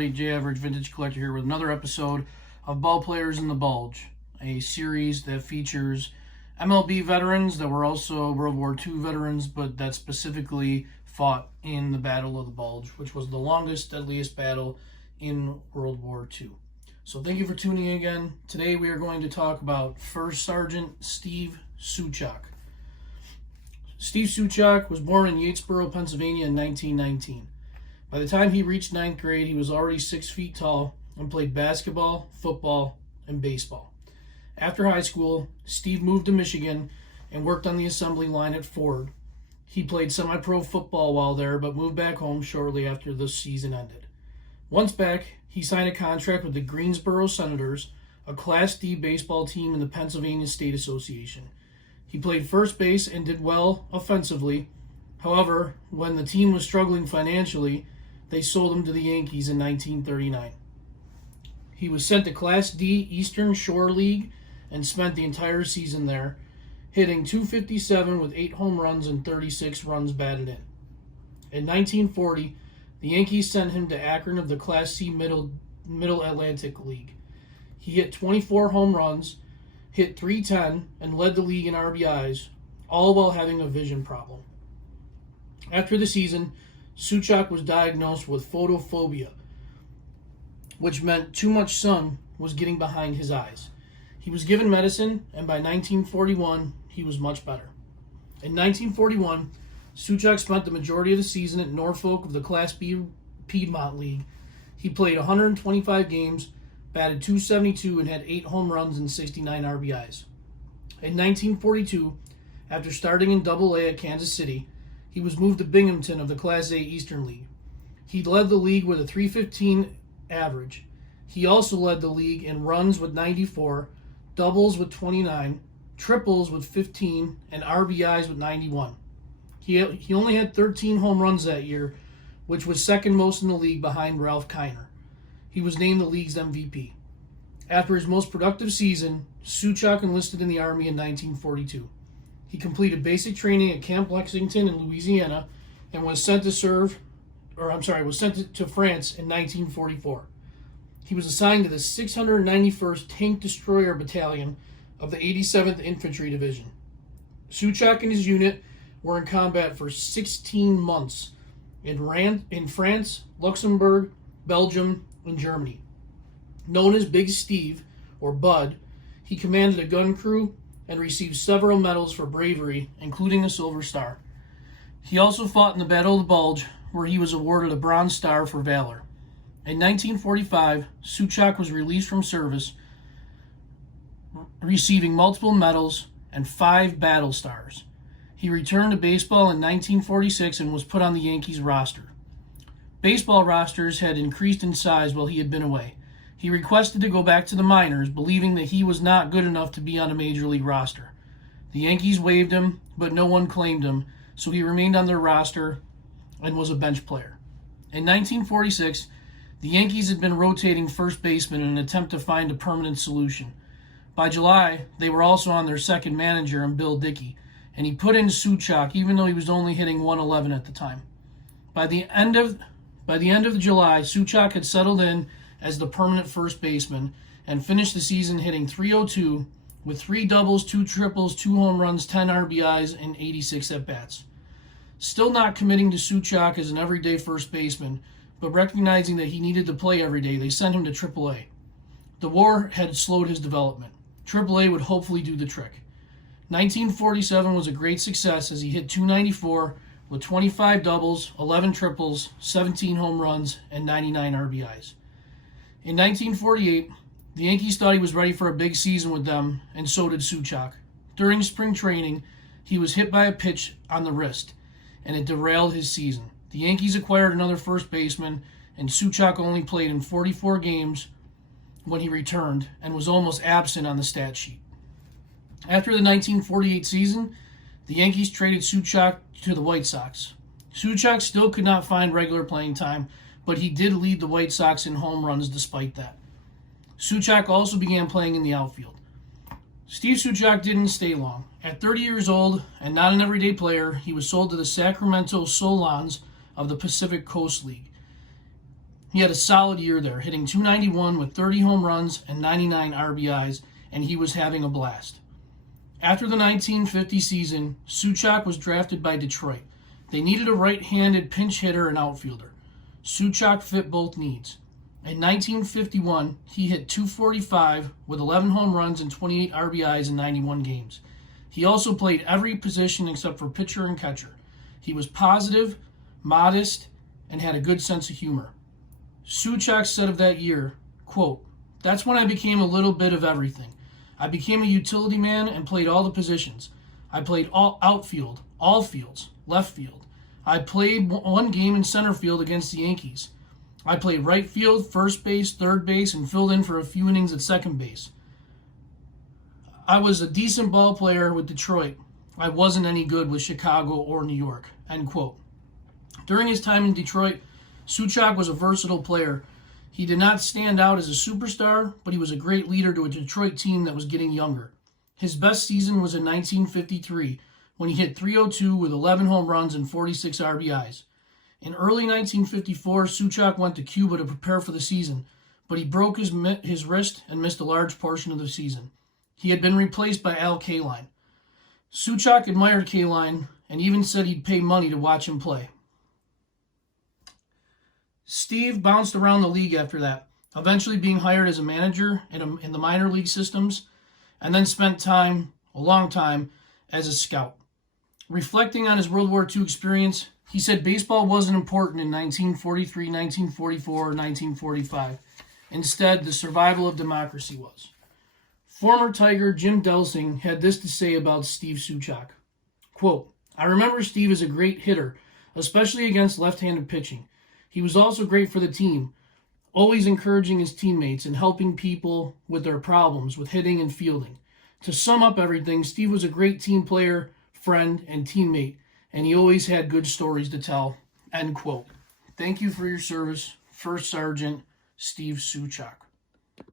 everybody. J Average Vintage Collector here with another episode of Ballplayers in the Bulge, a series that features MLB veterans that were also World War II veterans, but that specifically fought in the Battle of the Bulge, which was the longest, deadliest battle in World War II. So thank you for tuning in again. Today we are going to talk about First Sergeant Steve Souchock. Steve Souchock was born in Yatesboro, Pennsylvania in 1919. By the time he reached 9th grade, he was already 6 feet tall and played basketball, football, and baseball. After high school, Steve moved to Michigan and worked on the assembly line at Ford. He played semi-pro football while there, but moved back home shortly after the season ended. Once back, he signed a contract with the Greensboro Senators, a Class D baseball team in the Pennsylvania State Association. He played first base and did well offensively. However, when the team was struggling financially, they sold him to the Yankees in 1939. He was sent to Class D Eastern Shore League and spent the entire season there, hitting .257 with 8 home runs and 36 runs batted in. In 1940, the Yankees sent him to Akron of the Class C Middle Atlantic League. He hit 24 home runs, hit .310, and led the league in RBIs, all while having a vision problem. After the season, Souchock was diagnosed with photophobia, which meant too much sun was getting behind his eyes. He was given medicine, and by 1941, he was much better. In 1941, Souchock spent the majority of the season at Norfolk of the Class B Piedmont League. He played 125 games, batted .272, and had 8 home runs and 69 RBIs. In 1942, after starting in AA at Kansas City, he was moved to Binghamton of the Class A Eastern League. He led the league with a .315 average. He also led the league in runs with 94, doubles with 29, triples with 15, and RBIs with 91. He only had 13 home runs that year, which was second most in the league behind Ralph Kiner. He was named the league's MVP. After his most productive season, Souchock enlisted in the Army in 1942. He completed basic training at Camp Lexington in Louisiana and was sent to France in 1944. He was assigned to the 691st Tank Destroyer Battalion of the 87th Infantry Division. Souchock and his unit were in combat for 16 months in France, Luxembourg, Belgium, and Germany. Known as Big Steve, or Bud, he commanded a gun crew and received several medals for bravery, including a Silver Star. He also fought in the Battle of the Bulge, where he was awarded a Bronze Star for valor. In 1945, Souchock was released from service, receiving multiple medals and 5 battle stars. He returned to baseball in 1946 and was put on the Yankees roster. Baseball rosters had increased in size while he had been away. He requested to go back to the minors, believing that he was not good enough to be on a major league roster. The Yankees waived him, but no one claimed him, so he remained on their roster and was a bench player. In 1946, the Yankees had been rotating first baseman in an attempt to find a permanent solution. By July, they were also on their second manager in Bill Dickey, and he put in Souchock even though he was only hitting .111 at the time. By the end of July, Souchock had settled in as the permanent first baseman and finished the season hitting .302 with 3 doubles, 2 triples, 2 home runs, 10 RBIs, and 86 at-bats. Still not committing to Souchock as an everyday first baseman, but recognizing that he needed to play every day, they sent him to AAA. The war had slowed his development. AAA would hopefully do the trick. 1947 was a great success as he hit .294 with 25 doubles, 11 triples, 17 home runs, and 99 RBIs. In 1948, the Yankees thought he was ready for a big season with them, and so did Souchock. During spring training, he was hit by a pitch on the wrist, and it derailed his season. The Yankees acquired another first baseman, and Souchock only played in 44 games when he returned and was almost absent on the stat sheet. After the 1948 season, the Yankees traded Souchock to the White Sox. Souchock still could not find regular playing time, but he did lead the White Sox in home runs despite that. Souchock also began playing in the outfield. Steve Souchock didn't stay long. At 30 years old and not an everyday player, he was sold to the Sacramento Solons of the Pacific Coast League. He had a solid year there, hitting .291 with 30 home runs and 99 RBIs, and he was having a blast. After the 1950 season, Souchock was drafted by Detroit. They needed a right-handed pinch hitter and outfielder. Souchock fit both needs. In 1951, he hit .245 with 11 home runs and 28 RBIs in 91 games. He also played every position except for pitcher and catcher. He was positive, modest, and had a good sense of humor. Souchock said of that year, quote, "That's when I became a little bit of everything. I became a utility man and played all the positions. I played all outfield, all fields, left field. I played one game in center field against the Yankees. I played right field, first base, third base, and filled in for a few innings at second base. I was a decent ball player with Detroit. I wasn't any good with Chicago or New York," end quote. During his time in Detroit, Souchock was a versatile player. He did not stand out as a superstar, but he was a great leader to a Detroit team that was getting younger. His best season was in 1953, when he hit .302 with 11 home runs and 46 RBIs. In early 1954, Souchock went to Cuba to prepare for the season, but he broke his wrist and missed a large portion of the season. He had been replaced by Al Kaline. Souchock admired Kaline and even said he'd pay money to watch him play. Steve bounced around the league after that, eventually being hired as a manager in the minor league systems, and then spent a long time, as a scout. Reflecting on his World War II experience, he said baseball wasn't important in 1943, 1944, or 1945. Instead, the survival of democracy was. Former Tiger Jim Delsing had this to say about Steve Souchock. Quote, "I remember Steve as a great hitter, especially against left-handed pitching. He was also great for the team, always encouraging his teammates and helping people with their problems with hitting and fielding. To sum up everything, Steve was a great team player, friend, and teammate, and he always had good stories to tell," end quote. Thank you for your service, First Sergeant Steve Souchock.